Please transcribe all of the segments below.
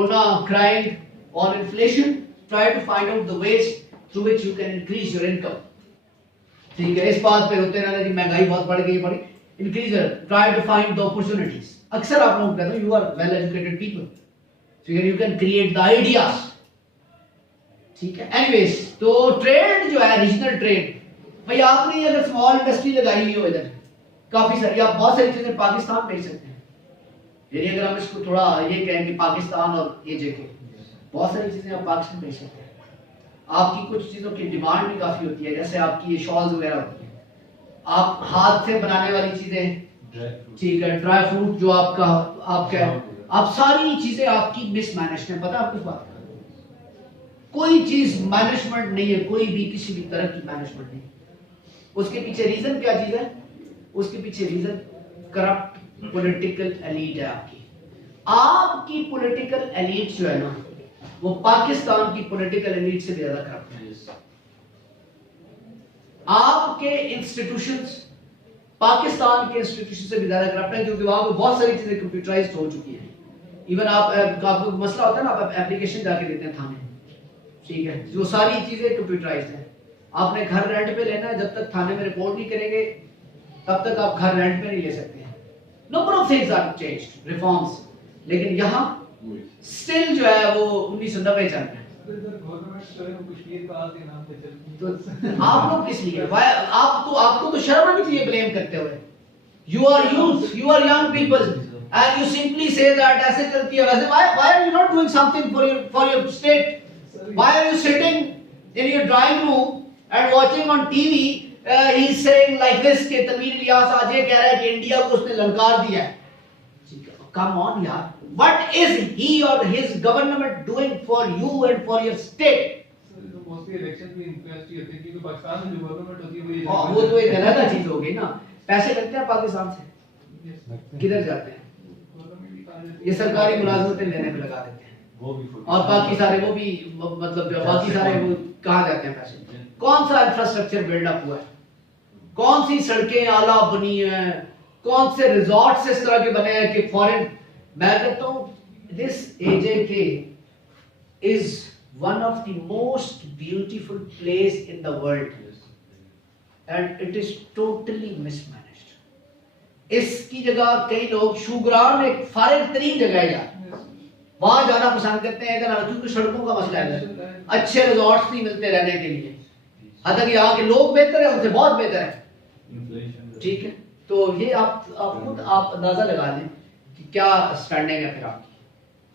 Corona, crime और inflation, try to find out the ways through which you can increase your income. ठीक है, इस बात पे होते रहना कि महंगाई बहुत बढ़ गई है, increase, try to find the opportunities. अक्सर आप लोग कहते हो you are well educated people, so you can create the ideas. ठीक है, एनीवेज, तो ट्रेड जो है, रीजनल ट्रेड, भाई आपने अगर स्मॉल इंडस्ट्री लगाई हुई हो इधर, काफी सारी, आप बहुत सारी चीजें पाकिस्तान भेज सकते हैं। यानी अगर हम इसको थोड़ा ये कहें कि पाकिस्तान और ये जगह बहुत सारी चीजें आप पाकिस्तान भेज सकते हैं। आपकी कुछ चीजों की डिमांड भी काफी होती है, जैसे आपकी ये शॉल्स वगैरह होती है, आप हाथ से बनाने वाली चीजें, ठीक है, ड्राई फ्रूट जो आपका आप सारी चीजें आपकी मिसमैनेज है। पता है आपको इस बात का? कोई चीज मैनेजमेंट नहीं है, कोई भी किसी भी तरह की मैनेजमेंट नहीं। उसके पीछे रीजन क्या चीज है? उसके पीछे रीजन करप्ट पॉलिटिकल एलीट है। आपकी पॉलिटिकल एलीट जो है ना, वो पाकिस्तान की पॉलिटिकल एलीट से ज्यादा करप्ट है। आपके इंस्टीट्यूशंस पाकिस्तान के इंस्टीट्यूशन से भी ज्यादा करप्ट है, क्योंकि वहां पे बहुत सारी चीजें कंप्यूटराइज्ड हो चुकी हैं। इवन आपको मसला होता है ना, आप एप्लीकेशन जाके देते हैं थाने, ठीक है, जो सारी चीजें कंप्यूटराइज्ड है। आपने घर रेंट पे लेना है, जब तक थाने में रिपोर्ट नहीं करेंगे तब तक आप घर रेंट पे नहीं ले सकते हैं। Number of things are changed, reforms, लेकिन यहाँ स्टिल जो है वो 1990 चल रहा है। तो आप लोग किस लिए, आपको तो शर्म आनी चाहिए ब्लेम करते हुए। You are youth, you are young people and you simply say that ऐसे चलती है वैसे। Why are you not doing something for your state? Why are you sitting in your drawing room and watching on TV? He is saying like this कि तनवीर इलियास आज ये कह रहा है कि इंडिया को उसने ललकार दिया है। कम ऑन यार, what is he or his government doing for you and for your state? Mostly election में इन्फ्लुएंस होते हैं, क्योंकि पाकिस्तान में जो गवर्नमेंट होती है वो तो एक अलग चीज हो गई ना। पैसे लगते हैं पाकिस्तान से, किधर जाते हैं? ये सरकारी मुलाजमतें लेने में लगा देते हैं, और बाकी सारे वो भी मतलब बाकी सारे वो कहाँ जाते हैं पैसे? कौन सा इंफ्रास्ट्रक्चर बिल्डअप हुआ है? कौन सी सड़कें आला बनी है? कौन से रिजॉर्ट्स इस तरह के बने हैं कि फॉरेन। मैं कहता हूं this AJK is one of the most beautiful place in the world and it is totally mismanaged. इसकी जगह कई लोग, शुगरान एक फारिग तरीन जगह है यार, वहां जाना पसंद करते हैं इधर, क्योंकि सड़कों का मसला है, अच्छे रिजॉर्ट्स नहीं मिलते रहने के लिए। हालांकि यहाँ के लोग बेहतर है, उनसे बहुत बेहतर है। ठीक है, तो ये आप खुद आप अंदाजा लगा लें कि क्या स्टैंडिंग है फिर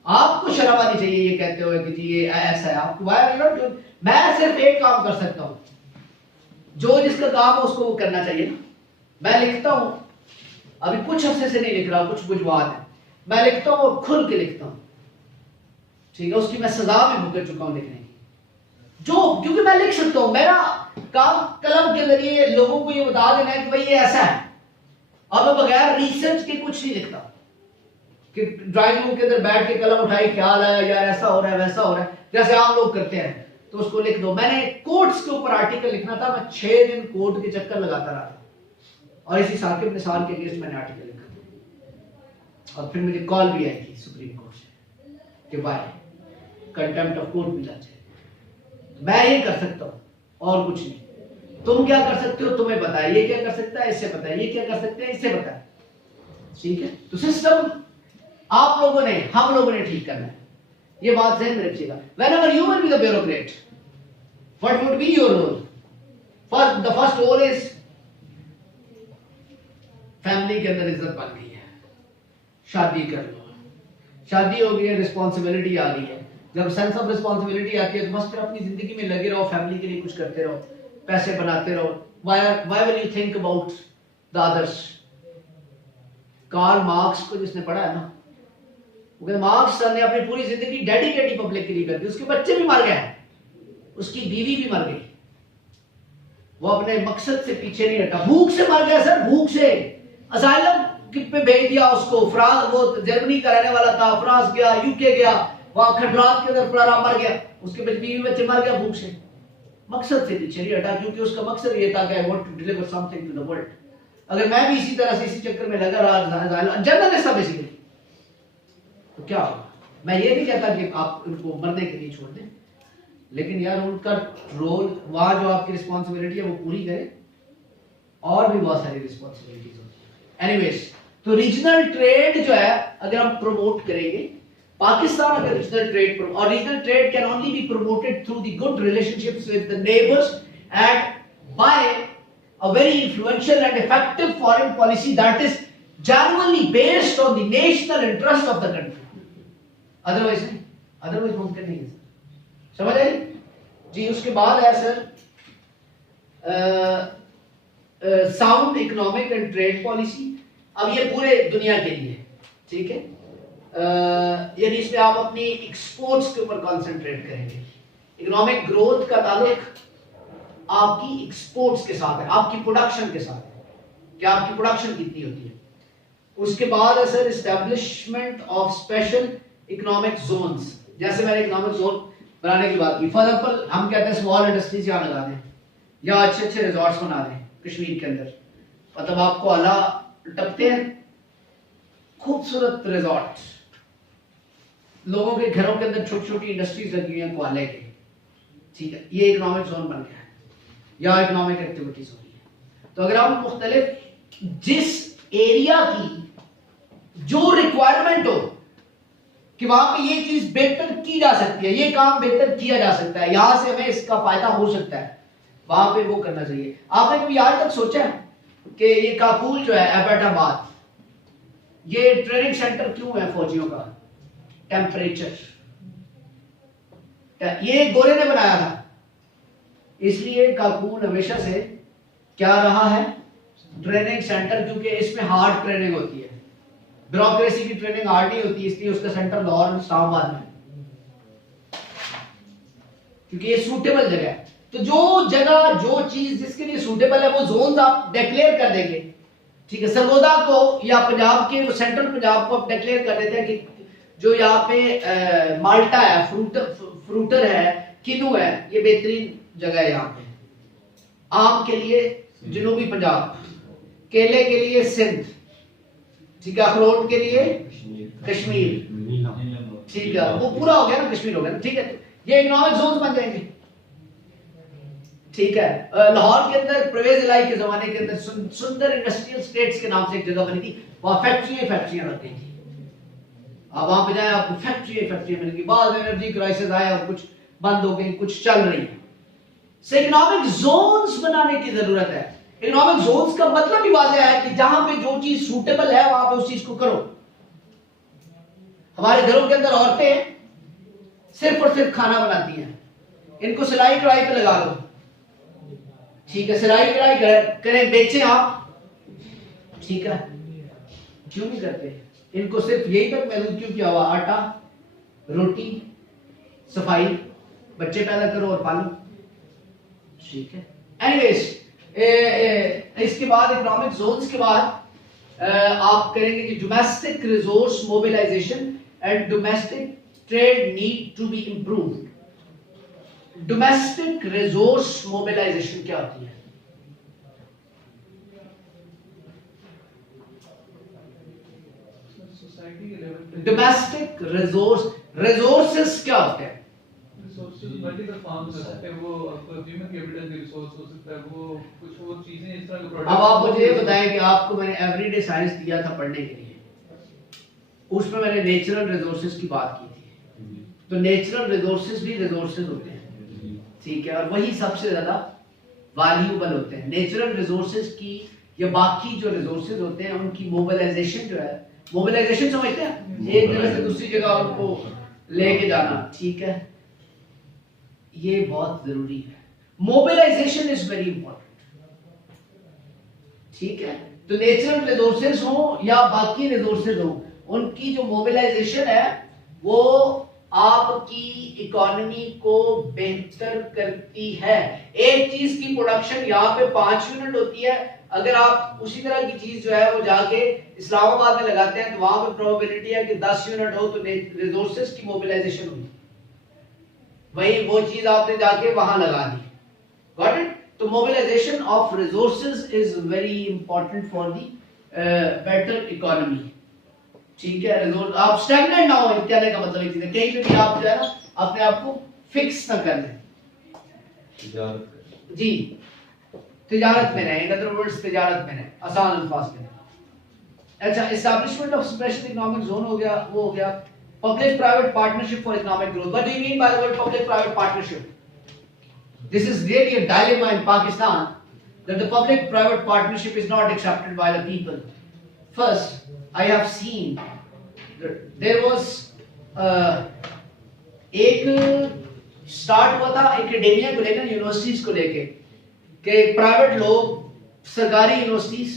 आपको शर्म आनी चाहिए ये कहते हुए कि जी ये ऐसा है। आपको मैं सिर्फ एक काम कर सकता हूं, जो जिसका काम है उसको वो करना चाहिए ना। मैं लिखता हूं, अभी कुछ अरसे से नहीं लिख रहा, कुछ बुझवात है, मैं लिखता हूं और खुल के लिखता हूं, ठीक है, उसकी मैं सजा भी भुगत चुका हूं लिखने की, जो क्योंकि मैं लिख सकता हूं। मेरा काम कलम के जरिए लोगों को ये बता देना है कि भाई ये ऐसा है, और मैं बगैर रिसर्च के कुछ नहीं लिखता कि ड्राइंग रूम के अंदर बैठ के कलम उठाई, ख्याल आया यार ऐसा हो रहा है वैसा हो रहा है, जैसे आम लोग करते हैं, तो उसको लिख दो। मैंने कोर्ट्स के ऊपर आर्टिकल लिखना था, मैं 6 दिन कोर्ट के चक्कर लगाता रहा था, और इसी साकिब निसार के अगेंस्ट मैंने आर्टिकल लिखा, और फिर मुझे कॉल भी आई थी सुप्रीम कोर्ट से कि भाई कंटेम्प्ट ऑफ कोर्ट मिला चाहिए। मैं ये कर सकता हूँ और कुछ नहीं। तुम क्या कर सकते हो तुम्हें पता है, ये क्या कर सकता है इससे पता है, ये क्या कर सकते हैं इससे पता है, ठीक है। तो सिस्टम आप लोगों ने, हम लोगों ने ठीक करना है, ये बात ध्यान में रखिएगा। Whenever you will be the bureaucrat, what would be your role? The first role is family के अंदर इज्जत बन गई है, शादी कर लो, शादी हो गई है, रिस्पॉन्सिबिलिटी आ गई है। जब सेंस ऑफ रिस्पॉन्सिबिलिटी आती है तो बस फिर अपनी जिंदगी में लगे रहो, फैमिली के लिए कुछ करते रहो, पैसे बनाते रहो। Why will you think about the others? Karl Marx को जिसने पढ़ा है ना, वो कहते मार्क्स ने अपनी पूरी जिंदगी डेडिकेट पब्लिक के लिए कर दी। उसके बच्चे भी मर गए, उसकी बीवी भी मर गई, वो अपने मकसद से पीछे नहीं हटा। भूख से मर गया सर, भूख से। असाइलम पे भेज दिया उसको, फ्रांस, वो जर्मनी का रहने वाला था, फ्रांस गया, यूके गया, वहां खंडरात के अंदर पड़ा, मर गया, उसके बीवी बच्चे मर गया भूख से। मकसद से पीछे नहीं हटा, क्योंकि उसका मकसद ये था कि I want to deliver something to the world. अगर मैं भी इसी तरह से इसी चक्कर में लगा रहा, जर्नलिस्ट था बेसिकली, तो क्या होगा? मैं ये नहीं कहता कि आप उनको मरने के लिए छोड़ दें, लेकिन यार उनका रोल वहां जो आपकी रिस्पॉन्सिबिलिटी है वो पूरी करें, और भी बहुत सारी रिस्पॉन्सिबिलिटीज होती है। एनीवेज, तो रीजनल ट्रेड जो है अगर हम प्रमोट करेंगे, पाकिस्तान अगर रीजनल ट्रेड, और regional trade can only be promoted through the good relationships with the neighbours and by a very influential and effective foreign policy that is genuinely based on the national interest of the country. Otherwise नहीं, otherwise मुमकिन नहीं है sir, समझ आई जी। उसके बाद है sir sound economic and trade policy. अब ये पूरे दुनिया के लिए, ठीक है, यानी इसमें आप अपनी एक्सपोर्ट्स के ऊपर कंसंट्रेट करेंगे। इकोनॉमिक ग्रोथ का ताल्लुक आपकी एक्सपोर्ट्स के साथ है, आपकी प्रोडक्शन के साथ है, कि आपकी प्रोडक्शन कितनी होती है। उसके बाद है sir establishment of special economic zones. जैसे मैंने इकोनॉमिक जोन बनाने की बात की, फॉर एग्जांपल हम कहते हैं स्मॉल इंडस्ट्रीज यहाँ लगा दें, या अच्छे अच्छे रिजॉर्ट्स बना दें कश्मीर के अंदर, मतलब आपको अला टपते हैं, खूबसूरत रिजॉर्ट, लोगों के घरों के अंदर छोटी छोटी इंडस्ट्रीज लगी हुई हैं कोयले की, ठीक है, ये इकोनॉमिक जोन बन गया है, या इकोनॉमिक एक्टिविटीज हो रही है। तो अगर आप मुख्तलिफ जिस एरिया की जो रिक्वायरमेंट हो कि वहां पे ये चीज बेहतर की जा सकती है, ये काम बेहतर किया जा सकता है, यहां से हमें इसका फायदा हो सकता है, वहां पे वो करना चाहिए। आपने कभी आज तक सोचा है कि ये काबुल जो है, एबटाबाद, ये ट्रेनिंग सेंटर क्यों है फौजियों का? टेम्परेचर, ये गोरे ने बनाया था, इसलिए काबुल हमेशा से क्या रहा है? ट्रेनिंग सेंटर, क्योंकि इसमें हार्ड ट्रेनिंग होती है, ब्यूरोक्रेसी की ट्रेनिंग हार्ड नहीं होती, इसलिए उसका सेंटर लाहौर और इस्लामाबाद में, क्योंकि ये सूटेबल जगह है। तो जो जगह, जो चीज जिसके लिए सूटेबल है, वो जोन्स आप डिक्लेयर कर देंगे, ठीक है। सरगोदा को या पंजाब के सेंट्रल पंजाब को आप डिक्लेयर कर देते हैं कि जो यहाँ पे माल्टा है, फ्रूटर है, किनू है, ये बेहतरीन जगह है यहाँ पे। आम के लिए जनूबी पंजाब, केले के लिए सिंध, ठीक है, अखरोट के लिए कश्मीर, ठीक है, वो पूरा हो गया ना, कश्मीर हो गया ना, ठीक है। ये इकोनॉमिक जोन्स बन जाएंगे, ठीक है। लाहौर के अंदर परवेज इलाही के जमाने के अंदर सुंदर इंडस्ट्रियल स्टेट्स के नाम से एक जगह बनी थी, वहां फैक्ट्रियां लगती थी। अब वहां पे जाए आपको फैक्ट्रियां मिलेंगी। बाद में एनर्जी क्राइसिस आया और कुछ बंद हो गई, कुछ चल रही है। से इकोनॉमिक जोन्स बनाने की जरूरत है। इकोनॉमिक जोन्स का मतलब भी वाज़ेह है कि जहां पे जो चीज सूटेबल है वहां पे उस चीज को करो। हमारे घरों के अंदर औरतें सिर्फ और सिर्फ खाना बनाती हैं, इनको सिलाई कढ़ाई पे लगा दो, ठीक है, सिलाई कढ़ाई करें, बेचें आप, ठीक है, क्यों नहीं करते? इनको सिर्फ यही तक महसूस क्यों किया हुआ? आटा, रोटी, सफाई, बच्चे पैदा करो और पालो, ठीक है। एनीवेज, इसके बाद इकोनॉमिक जोन्स के बाद आप करेंगे कि domestic resource mobilisation and domestic trade need to be improved. Domestic resource mobilisation क्या होती है? डोमेस्टिक रिसोर्सेस क्या होते हैं? रिसोर्सेज मल्टीपल फॉर्म्स हो सकते हैं, वो ह्यूमन कैपिटल के रिसोर्स हो सकता है, वो कुछ और चीजें इस तरह के प्रोडक्ट। अब आप मुझे ये बताएं कि आपको मैंने एवरीडे साइंस दिया था पढ़ने के लिए, उसमें मैंने नेचुरल रिसोर्सेज की बात की थी। तो नेचुरल रिसोर्सेज भी रिसोर्सेज होते हैं, ठीक है, और वही सबसे ज्यादा वैल्यूएबल होते हैं। नेचुरल रिसोर्सेज की या बाकी जो रिसोर्सेज होते हैं उनकी मोबिलाइजेशन जो है, मोबिलाइजेशन समझते हैं, एक जगह से दूसरी जगह उनको लेके जाना, ठीक है, ये बहुत जरूरी है। मोबिलाइजेशन इज वेरी इंपॉर्टेंट, ठीक है। तो नेचुरल रिसोर्सेज हो या बाकी रिसोर्सेज हो, उनकी जो मोबिलाइजेशन है वो आपकी इकोनॉमी को बेहतर करती है। एक चीज की प्रोडक्शन यहाँ पे 5 यूनिट होती है, अगर आप उसी तरह की चीज जो है वो जाके इस्लामाबाद में लगाते हैं तो वहां पे प्रोबेबिलिटी है कि 10 यूनिट हो, तो रिसोर्सेज की मोबिलाइजेशन हुई, वही वो चीज आपने जाके वहां लगा दी। Got it? तो mobilization of resources is very important for the better economy. ठीक है, रिजोर्स आप स्टैग्नेंट ना हो, कहने का मतलब ये चीज है, कहीं पे भी आप जो है ना अपने आप को फिक्स ना कर लें। जी, तिजारत में रहें, इन अदर वर्ड्स तिजारत में रहें, आसान अल्फाज में। अच्छा, establishment of special economic zone हो गया, वो हो गया public private partnership for economic growth. What do you mean by the word public private partnership? This is really a dilemma in Pakistan that the public private partnership is not accepted by the people. First, I have seen that there was एक start हुआ था academia को लेकर, universities को लेकर, कि private लोग सरकारी यूनिवर्सिटीज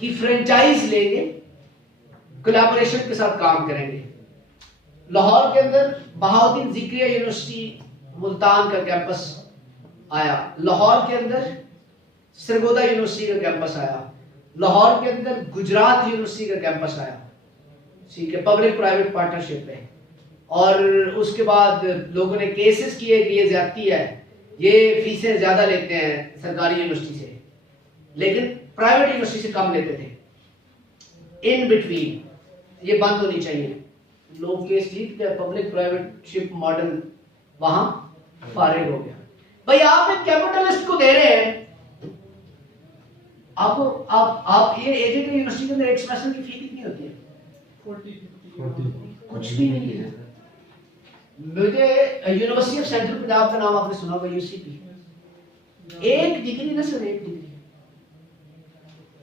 की फ्रेंचाइज लेंगे, कोलैबोरेशन के साथ काम करेंगे। लाहौर के अंदर बहाउद्दीन ज़िक्रिया यूनिवर्सिटी मुल्तान का कैंपस आया, लाहौर के अंदर सरगोदा यूनिवर्सिटी का कैंपस आया, लाहौर के अंदर गुजरात यूनिवर्सिटी का कैंपस आया, ठीक है, पब्लिक प्राइवेट पार्टनरशिप पे। और उसके बाद लोगों ने केसेस किए कि ये ज्यादती है, ये फीसें ज्यादा लेते हैं सरकारी यूनिवर्सिटी से, लेकिन प्राइवेट यूनिवर्सिटी से कम लेते थे। इन बिटवीन ये बंद होनी चाहिए। लोग केस जीत गए, पब्लिक प्राइवेट शिप मॉडल वहां फारिग हो गया। भाई आप एक कैपिटलिस्ट को दे रहे हैं, आपको आप ये एजेंट यूनिवर्सिटी के अंदर एक सेमेस्टर की फी कितनी होती है? 40 कुछ भी नहीं है। मुझे यूनिवर्सिटी ऑफ सेंट्रल पंजाब का नाम आपने सुना होगा, यूसीपी, एक डिग्री ना सर, एक डिग्री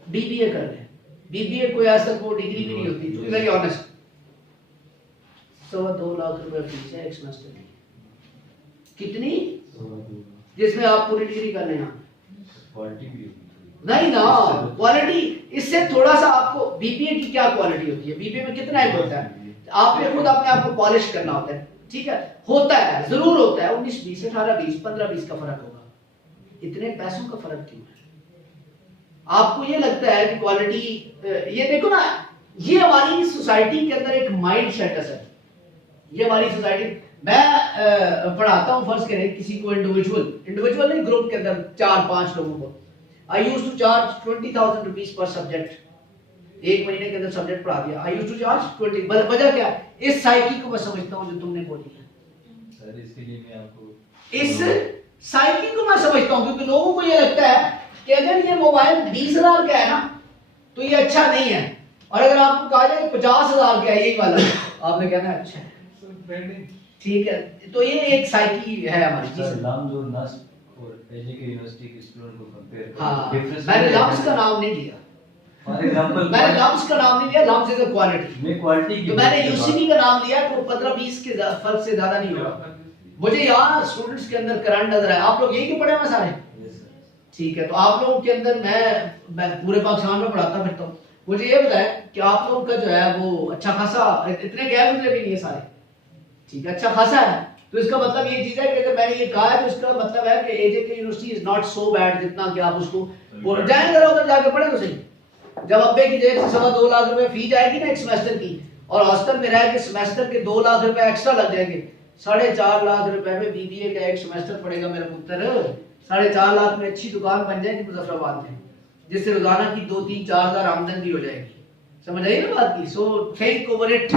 बीबीए कर रहे हैं। बीबीए कोई ऐसा वो डिग्री भी नहीं होती, to be very honest. 2.25 lakh रुपए फीस है एक सेमेस्टर की। कितनी? जिसमें आप पूरी डिग्री कर लेना। नहीं ना, क्वालिटी इससे थोड़ा सा आपको, बीबीए की क्या क्वालिटी होती है, बीबीए में कितना एक होता है, आपने खुद अपने आप को पॉलिश करना होता है, ठीक है, होता है, जरूर होता है, 19-20, 18-20, 15-20 का फर्क होगा। इतने पैसों का फर्क क्यों है? आपको ये लगता है कि क्वालिटी, ये देखो ना, ये हमारी सोसाइटी के अंदर एक माइंड सेट है सर। ये हमारी सोसाइटी, मैं पढ़ाता हूँ, फर्ज करें किसी को इंडिविजुअल नहीं, ग्रुप के अंदर 4-5 लोगों को, I used to charge 20,000 rupees पर सब्जेक्ट। एक महीने के अंदर सब्जेक्ट पढ़ा दिया, आई यूज्ड टू चार्ज 20। वजह क्या है? इस साइकी को मैं समझता हूँ जो तुमने बोली है सर, इसके लिए मैं आपको, इस साइकी को मैं समझता हूँ, क्योंकि लोगों को ये लगता है कि अगर ये मोबाइल 20,000 का है ना तो ये अच्छा नहीं है, और अगर आपको कहा जाए 50,000 का है यही वाला, आपने कहना है अच्छा है, ठीक है। तो ये एक साइकी है हमारी। सर लम्स और नस्ब और एजेके यूनिवर्सिटी के स्टूडेंट को कंपेयर करें, हाँ, डिफरेंस मैंने लम्स का नाम नहीं लिया, फॉर एग्जांपल मैंने लम्स का नाम नहीं लिया, लम्स इज अ क्वालिटी। मैं क्वालिटी की, तो मैंने यूसीबी का नाम लिया, तो 15-20 के फर्क से ज्यादा नहीं होगा। मुझे यार स्टूडेंट्स के अंदर करंट नजर है, आप लोग यही के पढ़े हैं सारे, ठीक है। तो आप लोगों के अंदर मैं पूरे पाकिस्तान में पढ़ाता फिरता हूँ, मुझे ये बताया कि आप लोगों का जो है वो अच्छा खासा, इतने गैर मुझे भी नहीं है सारे, ठीक है, अच्छा खासा है। तो इसका मतलब ये चीज है कि अगर मैंने ये कहा है तो इसका मतलब है कि AJK university is not so bad जितना कि आप उसको जाए, जरा उधर जाके पढ़े तो सही। जब अब्बे की जेब से 2.25 लाख रुपए फी जाएगी ना एक सेमेस्टर की, और हॉस्टल में रह के सेमेस्टर के 2 लाख रुपए एक्स्ट्रा लग जाएंगे, 4.5 लाख रुपए में बीबीए का एक सेमेस्टर पड़ेगा मेरा पुत्र। 4.5 लाख में अच्छी दुकान बन जाएगी मुजफ्फराबाद में, जिससे रोजाना की 2-3-4 हजार आमदन भी हो जाएगी। समझ आई ना बात की? So think over it.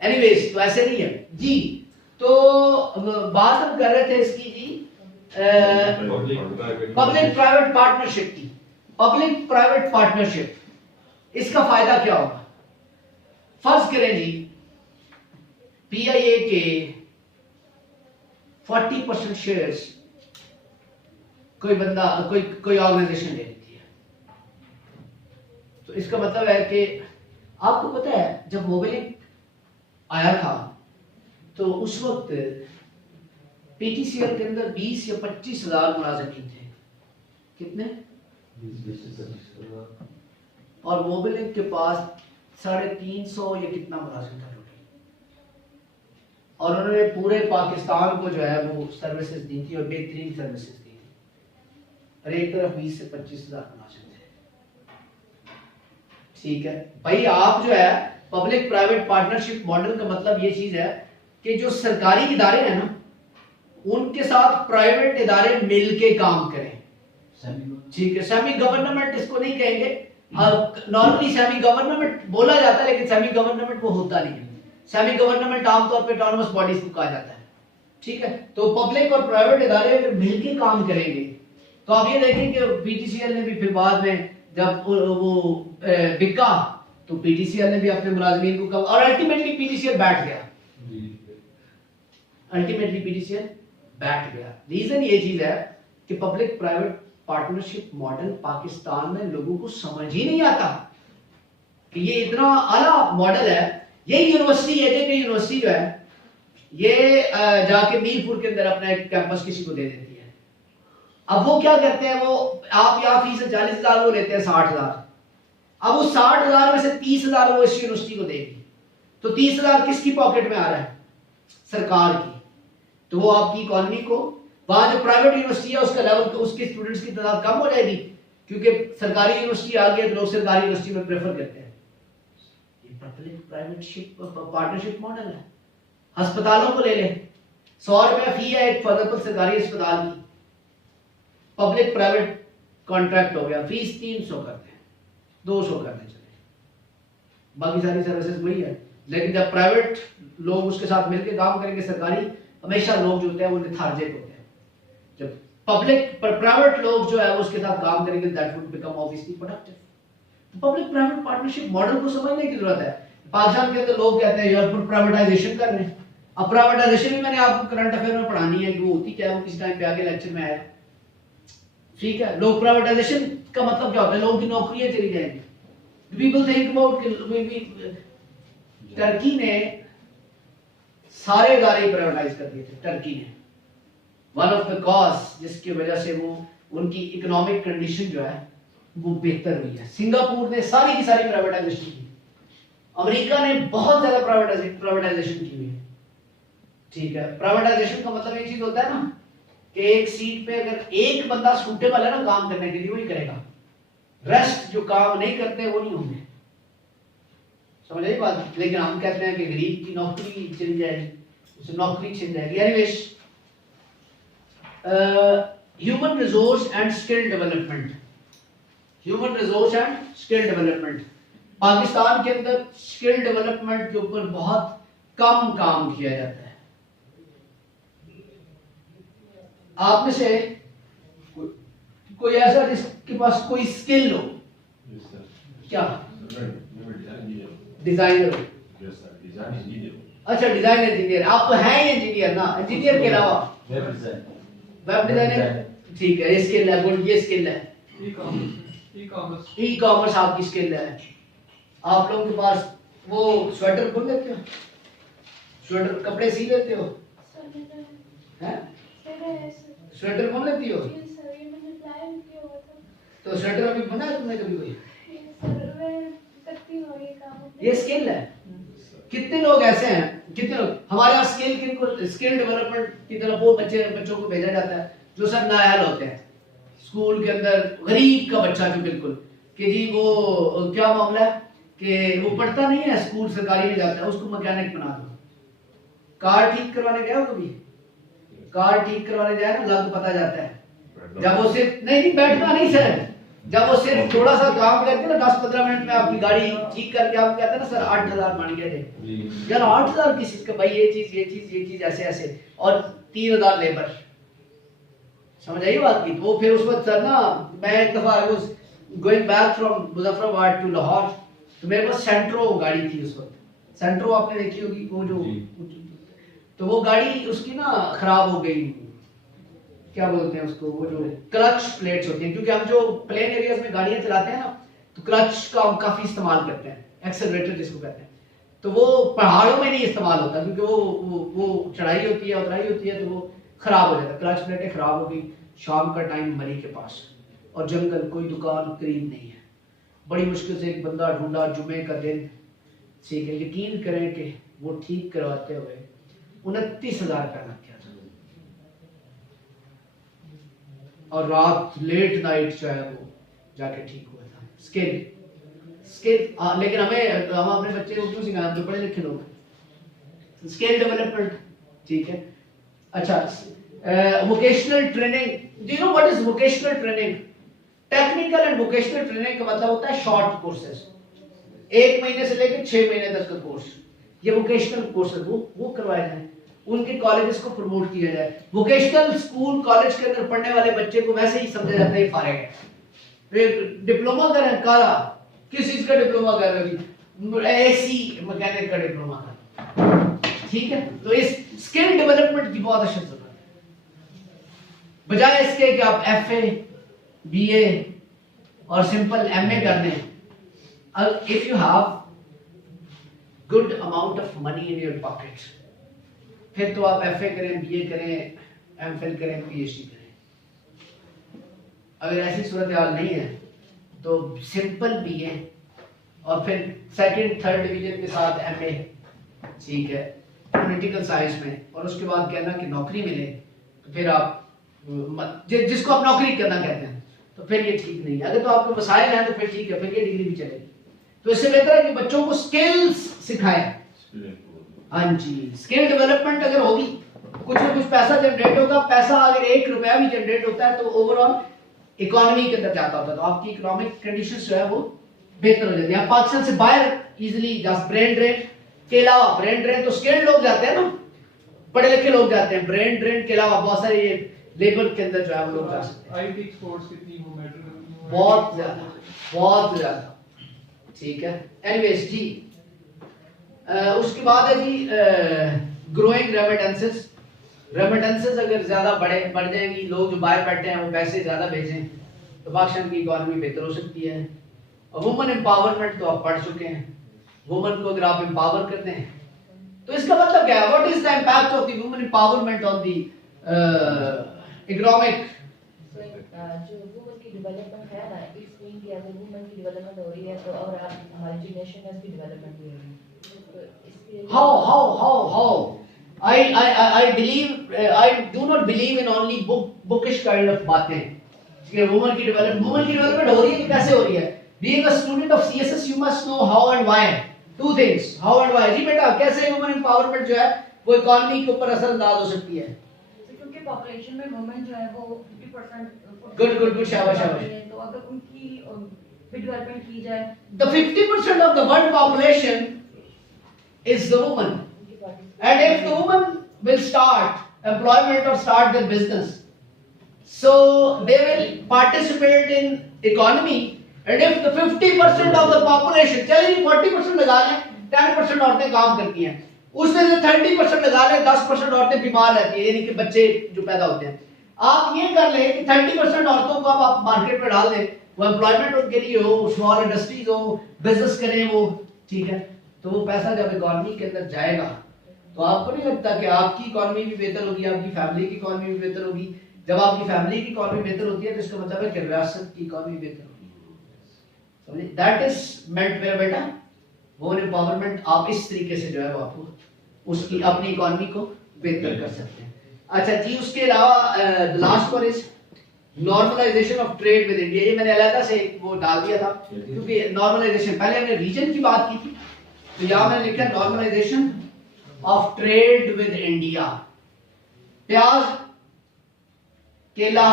Anyways, तो ऐसे नहीं है जी। तो बात हम कर रहे थे इसकी जी, पब्लिक प्राइवेट पार्टनरशिप की। पब्लिक प्राइवेट पार्टनरशिप, इसका फायदा क्या होगा? फर्ज करें जी पीआईए के 40% शेयर्स कोई बंदा, कोई ऑर्गेनाइजेशन ले लेती है, तो इसका मतलब है कि आपको पता है जब मोबिलिक आया था तो उस वक्त पीटीसीएल के अंदर 20 या 25 हजार मुलाजिमीन थे। कितने? 20-25 और मोबिलिक के पास 350 या कितना मुलाजिम था टोटल, और उन्होंने पूरे पाकिस्तान को जो है वो सर्विसेज दी थी, और बेहतरीन सर्विसेज दी थी, और एक तरफ 20 से 25 हजार मुलाजिम थे, ठीक है भाई। आप जो है पब्लिक प्राइवेट पार्टनरशिप मॉडल का मतलब ये चीज है कि जो सरकारी इदारे हैं ना, उनके साथ प्राइवेट इदारे मिलके काम करें, ठीक है। सेमी गवर्नमेंट इसको नहीं कहेंगे, नॉर्मली सेमी गवर्नमेंट बोला जाता है, लेकिन सेमी गवर्नमेंट वो होता नहीं है। सेमी गवर्नमेंट आमतौर पे ऑटोनोमस बॉडीज को कहा जाता है, ठीक है। तो पब्लिक और प्राइवेट इदारे अगर मिलकर काम करेंगे तो आप ये देखें कि पीटीसीएल ने भी फिर बाद में जब वो बिका तो पीटीसीएल ने भी अपने मुलाजमीन को कहा, और अल्टीमेटली पीटीसीएल बैठ गया, अल्टीमेटली पीटीसीएल बैठ गया। रीजन ये चीज है कि public private partnership model Pakistan में लोगों को समझ ही नहीं आता कि ये इतना आला मॉडल है। ये यूनिवर्सिटी एजेके यूनिवर्सिटी जो है ये जाके मीरपुर के अंदर अपना एक कैंपस किसी को दे देती है। अब वो क्या करते हैं, वो आप यहाँ फीस 40,000 वो लेते हैं 60,000, अब वो 60,000 में से 30,000 वो इस यूनिवर्सिटी को देगी, तो 30,000 किसकी पॉकेट में आ रहा है? सरकार की। तो वो आपकी इकोनॉमी को, वहां जो प्राइवेट यूनिवर्सिटी है उसका लेवल, उसके स्टूडेंट्स की तादाद कम हो जाएगी, क्योंकि सरकारी यूनिवर्सिटी आ गई तो लोग सरकारी यूनिवर्सिटी में प्रेफर करते हैं। ये पब्लिक प्राइवेट पार्टनरशिप मॉडल है। अस्पतालों को ले ले, 100 रुपया फी है एक फतेहपुर सरकारी अस्पताल की, पब्लिक प्राइवेट कॉन्ट्रैक्ट हो गया, फीस 300 करते हैं, 200 करते चले, बाकी सारी सर्विसेज वही है। लेकिन जब प्राइवेट लोग उसके साथ मिलकर काम करेंगे, सरकारी हमेशा लोग जो होते हैं वो लेथार्जिक होते हैं। जब पब्लिक पर प्राइवेट लोग जो है वो उसके साथ काम करेंगे, that would become obviously productive. तो पब्लिक प्राइवेट पार्टनरशिप मॉडल को समझने की जरूरत है। पाकिस्तान के अंदर लोग कहते हैं यार प्राइवेटाइजेशन कर रहे हैं। अब प्राइवेटाइजेशन भी मैंने आपको करंट अफेयर में पढ़ानी है कि वो होती क्या है, वो किसी टाइम पे आगे लेक्चर में आया, ठीक है। लोग प्राइवेटाइजेशन का मतलब क्या होता है, लोगों की नौकरियां चली जाएंगी। पीपल थिंक अबाउट टर्की ने सारे इदारे प्राइवेटाइज कर दिए थे, टर्की ने। वन ऑफ द कॉज जिसकी वजह से वो उनकी इकोनॉमिक कंडीशन जो है वो बेहतर हुई है। सिंगापुर ने सारी की सारी प्राइवेटाइजेशन की, अमेरिका ने बहुत ज्यादा प्राइवेटाइजेशन की हुई है, ठीक है। प्राइवेटाइजेशन का मतलब ये चीज होता है ना कि एक सीट पे अगर एक बंदा सूटेबल है ना काम करने के लिए, वही करेगा, रेस्ट जो काम नहीं करते वो नहीं होंगे, समझ आई बात। लेकिन हम कहते हैं कि गरीब की नौकरी चली जाएगी, उसे नौकरी छिन जाएगी। Anyways, human resource and skill development, human resource and skill development, Pakistan के अंदर स्किल डेवलपमेंट के ऊपर बहुत कम काम किया जाता है। आप में से कोई ऐसा जिसके पास कोई स्किल हो? क्या? डिजाइनर हो? अच्छा, डिजाइन इंजीनियर। आप तो हैं ही इंजीनियर ना, इंजीनियर के अलावा वेब डिजाइनर, ठीक है, ये स्किल है, गुड, ये स्किल है। ई कॉमर्स आपकी स्किल है। आप लोगों के पास वो स्वेटर बुन लेते हो, स्वेटर कपड़े सी लेते हो, हैं? स्वेटर बुन लेती हो? तो स्वेटर अभी बना है तुमने कभी कोई? ये स्किल है। कितने लोग ऐसे हैं, कितने लोग हमारे यहाँ स्किल डेवलपमेंट की तरफ वो बच्चों को भेजा जाता है जो सब नायाल होते हैं स्कूल के अंदर, गरीब का बच्चा जो बिल्कुल कि जी वो क्या मामला है कि वो पढ़ता नहीं है, स्कूल सरकारी में जाता है, उसको मैकेनिक बना दो। कार ठीक करवाने गया हो कभी? कार ठीक करवाने जाए ना, लग पता जाता है। जब वो सिर्फ नहीं बैठना नहीं सर, जब वो सिर्फ थोड़ा सा काम करके ना 10-15 मिनट में आपकी गाड़ी ठीक करके आप कहते हैं ना सर 8,000 बन गए थे यार, 8,000 किसी का भाई, ये चीज ऐसे ऐसे, और 3,000 लेबर, समझ आई बात की। वो फिर उस वक्त सर ना, मैं एक दफा I was going back from Muzaffarabad to Lahore, तो मेरे पास सेंट्रो गाड़ी थी उस वक्त। सेंट्रो आपने देखी होगी, वो जो, तो वो गाड़ी उसकी ना खराब हो गई, क्या बोलते हैं उसको, वो जो क्लच प्लेट्स होती हैं, क्योंकि हम जो प्लेन एरियाज में गाड़ियां चलाते हैं ना तो क्लच का हम काफी इस्तेमाल करते हैं, एक्सेलरेटर जिसको कहते हैं, तो वो पहाड़ों में नहीं इस्तेमाल होता क्योंकि वो चढ़ाई होती है, उतराई होती है, तो वो खराब हो जाता है। क्लच प्लेटें खराब हो गई, शाम का टाइम मरी के पास, और जंगल, कोई दुकान करीब नहीं है, बड़ी मुश्किल से एक बंदा ढूंढा, जुमे का दिन, ठीक है, यकीन करें कि वो ठीक करवाते हुए 29,000 का लग गया था, और रात लेट नाइट जो है वो जाके ठीक हुआ था। स्किल लेकिन हम अपने बच्चे को क्यों सिखाएं, हम तो पढ़े लिखे लोग। स्किल डेवलपमेंट, ठीक है। अच्छा, vocational training, do you know what is vocational training? Technical and vocational training का मतलब होता है शॉर्ट कोर्सेज, 1 महीने से लेकर 6 महीने तक का कोर्स। ये वोकेशनल कोर्सेज वो करवाए जाए, उनके कॉलेजेस को प्रमोट किया जाए। वोकेशनल स्कूल कॉलेज के अंदर पढ़ने वाले बच्चे को वैसे ही समझा जाता है फारिग है, डिप्लोमा कर रहे हैं, काला किस चीज का डिप्लोमा कर रहे हैं, एसी मैकेनिक का डिप्लोमा कर, ठीक है। तो इस स्किल डेवलपमेंट की बहुत अच्छी जरूरत है, बजाय इसके कि आप एफए बीए और सिंपल एमए कर दें। If you have good amount of money in your pocket, फिर तो आप एफए करें, बीए करें, एमफिल करें, पीएचडी करें। अगर ऐसी सूरत हाल नहीं है तो सिंपल बीए और फिर सेकंड थर्ड डिवीजन के साथ एमए, ठीक है, पॉलिटिकल साइंस में, और उसके बाद कहना कि नौकरी मिले, तो फिर आप जिसको आप नौकरी करना कहते हैं, तो फिर ये ठीक नहीं है। अगर तो आपको मसाइल हैं तो फिर ठीक है, फिर ये डिग्री भी चलेगी। तो इससे बेहतर है कि बच्चों को स्किल्स सिखाएं। हाँ जी, स्किल डेवलपमेंट अगर होगी, कुछ ना कुछ पैसा जनरेट होगा। पैसा अगर 1 रुपया भी जनरेट होता है तो ओवरऑल इकोनॉमी के अंदर जाता होता है, तो आपकी इकोनॉमिक कंडीशंस जो है वो बेहतर हो जाती है। आप पाकिस्तान से बाहर इजीली जा, ब्रेन ड्रेन के अलावा, ब्रेन ड्रेन तो स्किल्ड लोग जाते हैं ना, पढ़े लिखे लोग जाते हैं, ब्रेन ड्रेन के अलावा बहुत सारे लेबर के अंदर जो है वो लोग जा सकते हैं। आईटी एक्सपोर्ट्स कितनी वो मैटर करती है, बहुत ज्यादा, ठीक है। एनीवेज जी, उसके बाद है जी ग्रोइंग रेमिटेंसेस। रेमिटेंसेस अगर ज्यादा बढ़ जाएंगी, लोग जो बाहर बैठे हैं वो पैसे ज्यादा भेजें, तो पाकिस्तान की इकोनॉमी बेहतर हो सकती है। और वुमेन एम्पावरमेंट तो आप पढ़ चुके हैं, वुमेन को अगर आप एम्पावर करते हैं तो इसका मतलब क्या है, what is the impact of the women empowerment on the economic. जो वुमेन की डेवलपमेंट है ना, इस मीन की अगर वुमेन की डेवलपमेंट हो रही है तो और आप हमारी जो नेशन है उसकी डेवलपमेंट भी हो रही है, तो इसलिए how I believe I do not believe in only bookish kind of बातें कि वुमेन की डेवलपमेंट हो रही है कि कैसे हो रही है। Being a student of CSS you must know how and why, two things, how and why। जी बेटा, कैसे वुमेन एम्पावरमेंट जो है वो इकोनॉमी के ऊपर असरअंदाज हो सकती है। क्योंकि पॉपुलेशन में वुमेन जो है वो 50% गुड शाबाश। तो अगर उनकी डेवलपमेंट की जाए, The 50% of the world population is the woman, and if the woman will start employment or start their business, so they will participate in economy, and if the 50% of the population, चलिए 40% लगा लें, 10% औरतें काम करती हैं, उसमें से 30% लगा लें, 10% औरतें बीमार रहती हैं, यानी कि बच्चे जो पैदा होते हैं। आप ये कर लें कि 30% औरतों को आप मार्केट में डाल दें, वो एम्प्लॉयमेंट उनके लिए हो, स्मॉल इंडस्ट्रीज हो, बिजनेस करें वो, ठीक है। तो वो पैसा जब इकोनॉमी के अंदर जाएगा तो आपको नहीं लगता कि आपकी इकोनॉमी भी बेहतर होगी, आपकी फैमिली की इकोनॉमी भी बेहतर होगी। जब आपकी फैमिली की इकोनॉमी बेहतर होती है तो इसका मतलब है कि रियासत की इकोनॉमी बेहतर होगी। समझे, दैट इज मेंट मेरा बेटा। वुमेन एम्पावरमेंट आप इस तरीके से जो है वो आपको उसकी अपनी इकोनॉमी को बेहतर कर सकते हैं। अच्छा जी, उसके अलावा last one is normalisation of trade with India. ये मैंने अलग से वो डाल दिया था क्योंकि नॉर्मलाइजेशन, पहले हमने रीजन की बात की थी, तो यहाँ मैंने लिखा normalisation of trade with India. प्याज, केला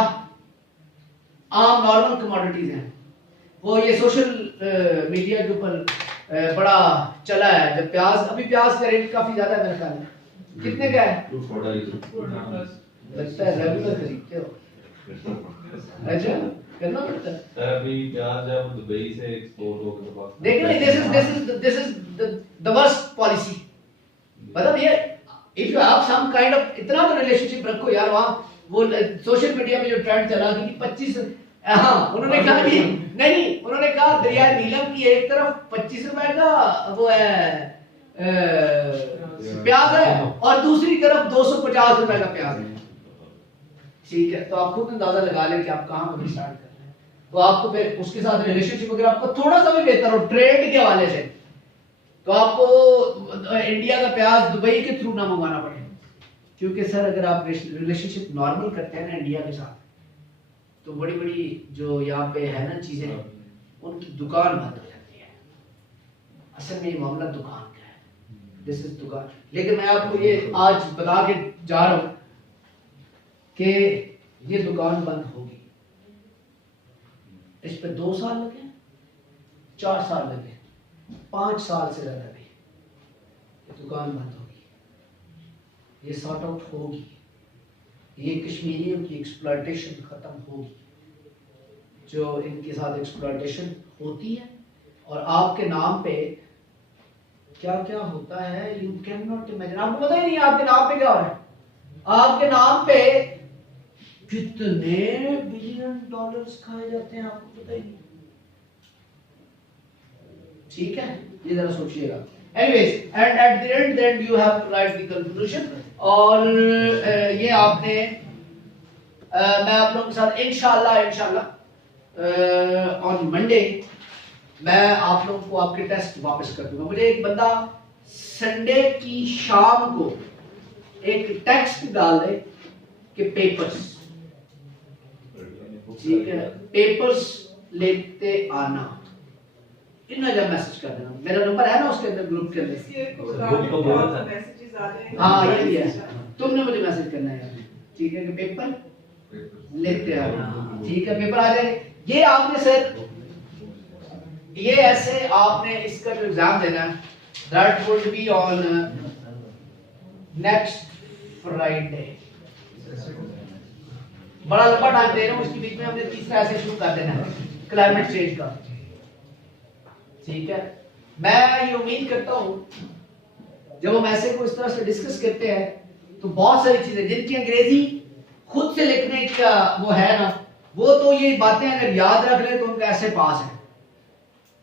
आम नॉर्मल कमोडिटीज हैं, वो ये सोशल मीडिया के ऊपर बड़ा चला है। जब प्याज, अभी प्याज का रेट काफी ज्यादा है मेरे ख्याल में, कितने का है? 240 लगता है रेगुलर खरीदते हो। अच्छा, करना पड़ता है। सर अभी प्याज है वो दुबई से एक्सपोर्ट होकर देखिए, this is the worst policy। मतलब ये if you have some kind of, इतना तो रिलेशनशिप रखो यार। वहाँ वो सोशल मीडिया में जो ट्रेंड चला कि 25, हाँ उन्होंने कहा कि नहीं, उन्होंने कहा दरिया नीलम की एक तरफ 25 रुपए का वो है प्याज है और दूसरी तरफ 250 रुपए का प्याज है, ठीक है। तो आप खुद अंदाजा लगा लें कि आप कहाँ पर स्टार्ट कर रहे हैं। तो आपको फिर उसके साथ रिलेशनशिप अगर आपको थोड़ा सा भी बेहतर हो ट्रेड के हवाले से, तो आपको इंडिया का प्याज दुबई के थ्रू ना मंगवाना पड़े, क्योंकि सर अगर आप रिलेशनशिप नॉर्मल करते हैं ना इंडिया के साथ, तो बड़ी बड़ी जो यहाँ पे है ना चीजें, उनकी दुकान बंद हो जाती है। असल में ये मामला दुकान का है, दिस इज दुकान। लेकिन मैं आपको ये आज बता के जा रहा हूं कि ये दुकान बंद होगी। इस पे 2 साल लगे, 4 साल लगे, 5 साल से ज़्यादा भी, ये दुकान बंद होगी, ये सॉर्ट आउट होगी, ये कश्मीरियों की एक्सप्लॉयटेशन ख़त्म होगी, जो इनके साथ एक्सप्लॉयटेशन होती है। और आपके नाम पे क्या क्या होता है, यू कैन नॉट इमेजिन। आपको पता ही नहीं आपके नाम पे क्या हो रहा है। आपके नाम पे कितने बिलियन डॉलर्स खाए जाते हैं, आपको पता ही नहीं। ठीक है, ये जरा सोचिएगा। Anyways, and at the end then you have to write the conclusion. और ये आपने मैं आप लोगों के साथ इंशाल्लाह ऑन मंडे मैं आप लोगों को आपके टेस्ट वापस कर दूंगा। मुझे एक बंदा संडे की शाम को एक टेक्स्ट डाल दे कि पेपर्स, ठीक है, पेपर्स लेते आना, इतना जब मैसेज कर देना। मेरा नंबर है ना उसके अंदर, ग्रुप के अंदर। हाँ ये भी है, तुमने मुझे मैसेज करना है, ठीक है, कि पेपर लेते आना, ठीक है, पेपर आ जाएंगे। ये आपने सर, ये ऐसे आपने इसका जो एग्जाम देना है, that would be on next Friday. बड़ा लंबा टाइम दे रहा हूँ, इसके बीच में हमने तीसरा ऐसे शुरू कर देना है क्लाइमेट चेंज का, ठीक है। मैं ये उम्मीद करता हूँ जब हम ऐसे को इस तरह से डिस्कस करते हैं तो बहुत सारी चीजें जिनकी अंग्रेजी खुद से लिखने का वो है ना, वो तो ये बातें अगर याद रख ले तो उनका ऐसे पास है।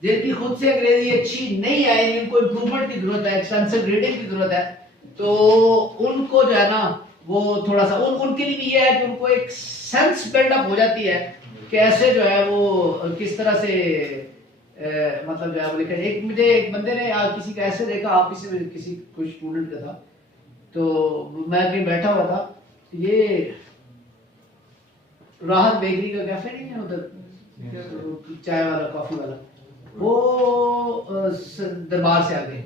जिनकी खुद से अंग्रेजी अच्छी नहीं है, इनको इम्प्रूवमेंट की जरूरत है, एक्सटेंसिव रीडिंग की जरूरत है, तो उनको जो है ना वो थोड़ा सा उनके लिए भी ये है कि उनको एक सेंस बिल्डअप हो जाती है कि ऐसे जो है वो किस तरह से मतलब जो है वो लिखा। एक मुझे एक बंदे ने किसी का ऐसे देखा, आप किसी कुछ स्टूडेंट का था, तो मैं कहीं बैठा हुआ था, ये राहत बेकरी का कैफे नहीं है उधर, चाय वाला कॉफी वाला, वो दरबार से आ गए,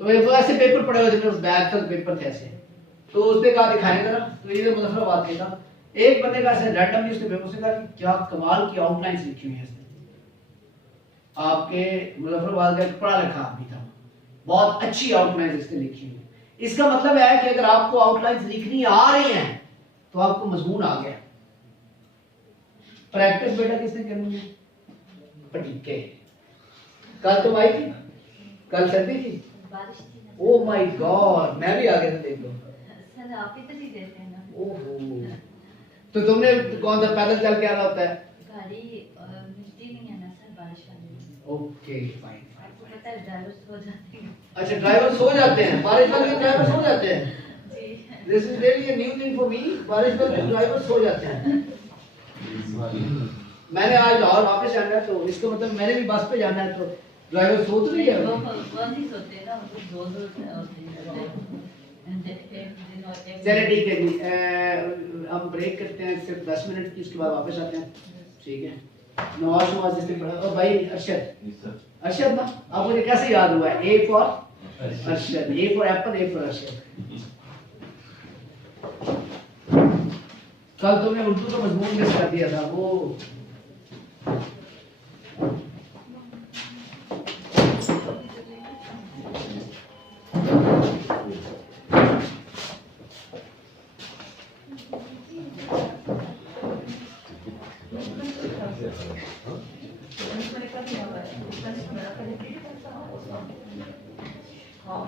तो वो ऐसे पेपर पड़े हुए थे, उस बैग तक पेपर थे ऐसे, तो उसने कहा दिखाने जरा, तो ये मुजफ्फराबाद के था। एक बंदे का ऐसे रैंडमली उसने पेपर से कहा कि क्या कमाल की आउटलाइंस लिखी हुई है इसने। आपके मुजफ्फराबाद का एक पढ़ा लिखा आदमी था, बहुत अच्छी आउटलाइंस इसने लिखी हुई है। इसका मतलब है कि अगर आपको आउटलाइंस लिखनी आ रही हैं तो आपको मजमून आ गया। प्रैक्टिस बेटा किसने करनी है? पटीके। कल तुम आई थी, कल सर्दी थी, बारिश थी ना। ओ माय गॉड, मैं भी आ गया था, देख लो। सर आप ही तो नहीं देते हैं ना। ओहो, तो तुमने कौन सा पैदल चल के आना होता है? गाड़ी मिलती नहीं है ना सर बारिश वाली। Okay fine. आपको पता है ड्राइवर सो जाते हैं। अच्छा, ड्राइवर सो जाते हैं, बारिश वाले ड्राइवर सो जाते हैं। जी। This is really a new thing for me, बारिश वाले ड्राइवर सो जाते हैं। मैंने आज लाहौर वापस जाना है, तो इसका मतलब मैंने भी बस पे जाना है, तो ड्राइवर सो तो नहीं है। वो नहीं सोते ना, वो दो होते हैं। चलिए ठीक है जी, हम ब्रेक करते हैं सिर्फ 10 मिनट की, उसके बाद वापस आते हैं, ठीक है। नवाज जिसने पढ़ा, और भाई अरशद ना, आप मुझे कैसे याद हुआ है? A for Arshad, A for Apple, A for Arshad. कल तुमने उर्दू का मजमून मिस कर दिया था, वो हाँ